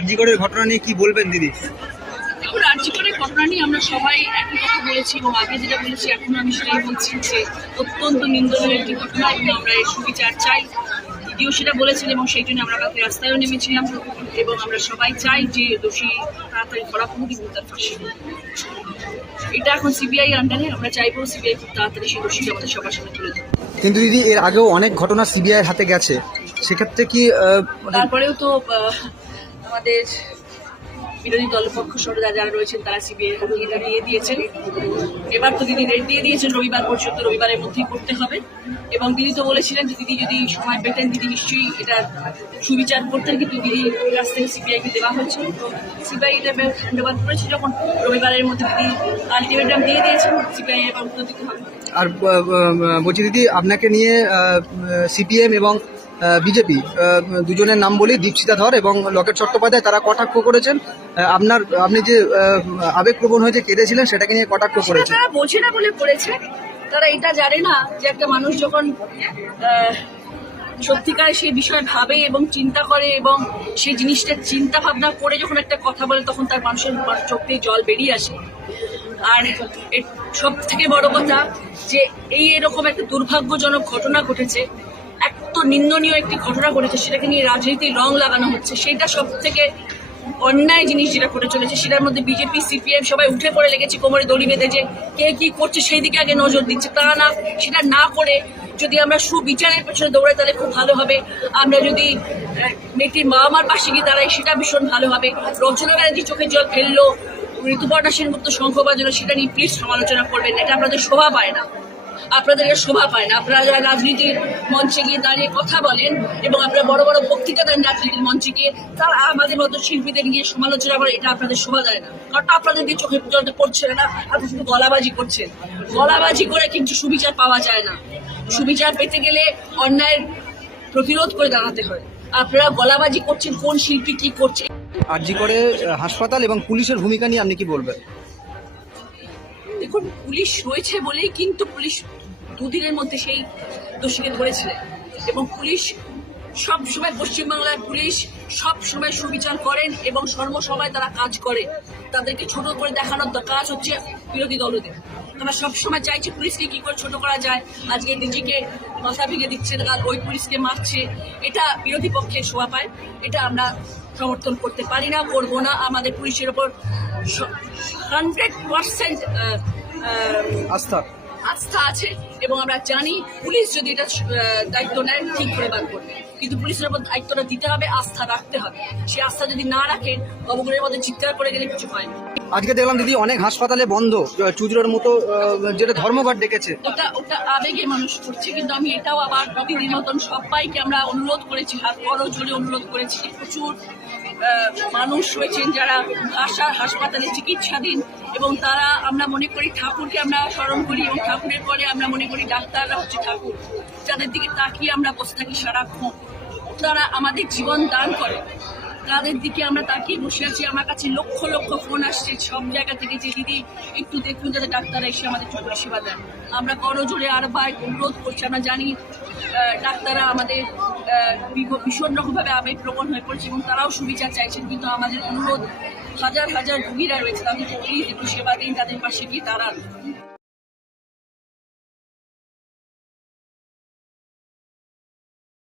আরজিকরের ঘটনা নিয়ে কি বলবেন দিদি? দেখুন, আরজিকরের ঘটনা নিয়ে আমরা সবাই একই কথা বলেছি এবং আগে যেটা বলেছি এখন আমি সেটাই বলছি যে অত্যন্ত নিন্দনীয় একটি ঘটনা এবং আমরা এর সুবিচার চাই। দিদিও সেটা বলেছেন এবং সেই জন্য আমরা কালকে রাস্তায়ও নেমেছিলাম এবং আমরা সবাই চাই যে দোষী তাড়াতাড়ি ধরা পড়ুক এবং তার ফাঁসি হোক। এটা এখন সিবিআই আন্ডারে, আমরা চাইবো সিবিআই খুব তাড়াতাড়ি সেই দোষীকে আমাদের সবার সামনে তুলে দেবে। কিন্তু দিদি এর আগেও অনেক ঘটনা সিবিআই হাতে গেছে, সেক্ষেত্রে কি তারপরেও তো আমাদের বিরোধী দলপক্ষ সহ যারা রয়েছেন তারা সিবিআই হাতে এটা দিয়ে দিয়েছেন। এবার তো দিদি রেট দিয়ে দিয়েছেন রবিবার পর্যন্ত, রবিবারের মধ্যেই করতে হবে। এবং দিদি তো বলেছিলেন যে দিদি যদি সময় পেতেন দিদি নিশ্চয়ই এটা সুবিচার করতেন, কিন্তু দিদির কাছ থেকে সিবিআইকে দেওয়া হয়েছিল। তো সিবিআই এটা হ্যান্ডওভার করেছে যখন রবিবারের মধ্যে দিদি আলটিমেটাম দিয়ে দিয়েছেন, সিবিআই এবার উত্তর দিতে হবে। আর বলছি দিদি, আপনাকে নিয়ে সিপিএম এবং বিজেপি দুজনের নাম বলি, দীপশিতা ধর এবং লকেট চট্টোপাধ্যায়, তারা কটাক্ষ করেছেন আপনি যে আবেগপ্রবণ হয়েছে কেঁদেছিলেন সেটাকে নিয়ে কটাক্ষ করেছেন। তারা বোঝে না বলে করেছে, তারা এটা জানে না যে একটা মানুষ যখন সত্যিকারে সেই বিষয় ভাবে এবং চিন্তা করে এবং সেই জিনিসটা চিন্তা ভাবনা করে যখন একটা কথা বলে তখন তার মানুষের চোখ দিয়ে জল বেরিয়ে আসে। আর সব থেকে বড় কথা যে এরকম একটা দুর্ভাগ্যজনক ঘটনা ঘটেছে, এত নিন্দনীয় একটি ঘটনা ঘটেছে, সেটাকে নিয়ে রাজনীতির রং লাগানো হচ্ছে। সেটা সব থেকে অন্যায় জিনিস যেটা ঘটে চলেছে, সেটার মধ্যে বিজেপি সিপিএম সবাই উঠে পড়ে লেগেছে কোমরে দড়ি বেঁধে যে কে কি করছে সেই দিকে আগে নজর দিচ্ছে। তা না, সেটা না করে যদি আমরা সুবিচারের পেছনে দৌড়াই তাহলে খুব ভালো হবে। আমরা যদি মেয়েটির মা আমার পাশে গিয়ে দাঁড়াই সেটা ভীষণ ভালো হবে। রচনা ব্যানার্জি চোখের জল ফেললো, ঋতুপর্ণা সেনগুপ্ত শঙ্খ বাজানো, সেটা নিয়ে প্লিজ সমালোচনা করবেন। এটা আপনাদের শোভা পায় না, আপনাদের এটা শোভা পায় না। আপনারা যারা রাজনীতির মঞ্চে গিয়ে দাঁড়িয়ে কথা বলেন এবং আপনারা বড় বড় বক্তৃতা দেন রাজনীতির মঞ্চে গিয়ে, তারা আমাদের মতো শিল্পীদের গিয়ে সমালোচনা করে, এটা আপনাদের শোভা দেয় না। কারণ আপনাদের দিয়ে চোখে জলটা পড়ছে না, আপনি শুধু গলাবাজি করছেন। গলাবাজি করে কিন্তু সুবিচার পাওয়া যায় না। সুবিচার পেতে গেলে অন্যায়ের প্রতিরোধ করে দাঁড়াতে হয়। আপনারা গলাবাজি করছেন, কোন শিল্পী কি করছে। আরজিকরে হাসপাতাল এবং পুলিশের ভূমিকা নিয়ে আপনি কি বলবেন? দেখুন, পুলিশ রয়েছে বলেই কিন্তু পুলিশ দুদিনের মধ্যে সেই দোষীকে ধরেছিলেন এবং পুলিশ সব সময়, পশ্চিমবাংলার পুলিশ সব সময় সুবিচার করেন এবং সর্বসময় তারা কাজ করে। তাদেরকে ছোট করে দেখানোর কাজ হচ্ছে বিরোধী দলদের। তারা সবসময় চাইছে পুলিশকে কি করে ছোট করা যায়। আজকে ডিজিকে মাথা ভেঙে দিচ্ছে, ওই পুলিশকে মারছে, এটা বিরোধী পক্ষে শোভা পায়। এটা আমরা সমর্থন করতে পারি না, করবো না। আমাদের পুলিশের ওপর 100% আস্থা আছে এবং আমরা জানি পুলিশ যদি এটা দায়িত্ব নেয় ঠিক করে বার করবে। কিন্তু পুলিশের উপর দায়িত্বটা দিতে হবে, আস্থা রাখতে হবে। সেই আস্থা যদি না রাখেন, অবগুণের মধ্যে চিৎকার করে গেলে কিছু হয় না। আজকে দেখলাম দিদি অনেক হাসপাতালে বন্ধ, চুজরোর মতো যেটা ধর্মঘট ডেকেছে, ওটা আবেগে মানুষ করছে। কিন্তু আমি এটাও আবার দিদির মতন সবাইকে আমরা অনুরোধ করেছি, হাত বড় জোরে অনুরোধ করেছি। প্রচুর মানুষ রয়েছেন যারা হাসপাতালে চিকিৎসাধীন এবং তারা, আমরা মনে করি ঠাকুরকে আমরা স্মরণ করি এবং ঠাকুরের পরে আমরা মনে করি ডাক্তাররা হচ্ছে ঠাকুর, যাদের দিকে তাকিয়ে আমরা বসে থাকি সারাক্ষণ। তারা আমাদের জীবন দান করে, তাদের দিকে আমরা তাকিয়ে বসে আছি। আমার কাছে লক্ষ লক্ষ ফোন আসছে সব জায়গা থেকে যে দিদি একটু দেখুন যাতে ডাক্তাররা এসে আমাদের পরিষেবা দেন। আমরা করজোরে আরবার অনুরোধ করছি। আমরা জানি ডাক্তাররা আমাদের ভীষণ রকমভাবে আবেগপ্রবণ হয়ে পড়ছে এবং তারাও সুবিচার চাইছেন। কিন্তু আমাদের অনুরোধ, হাজার হাজার রোগীরা রয়েছে, তাদেরকে প্লিজ একটু সেবা দিন, তাদের পাশে গিয়ে দাঁড়ান।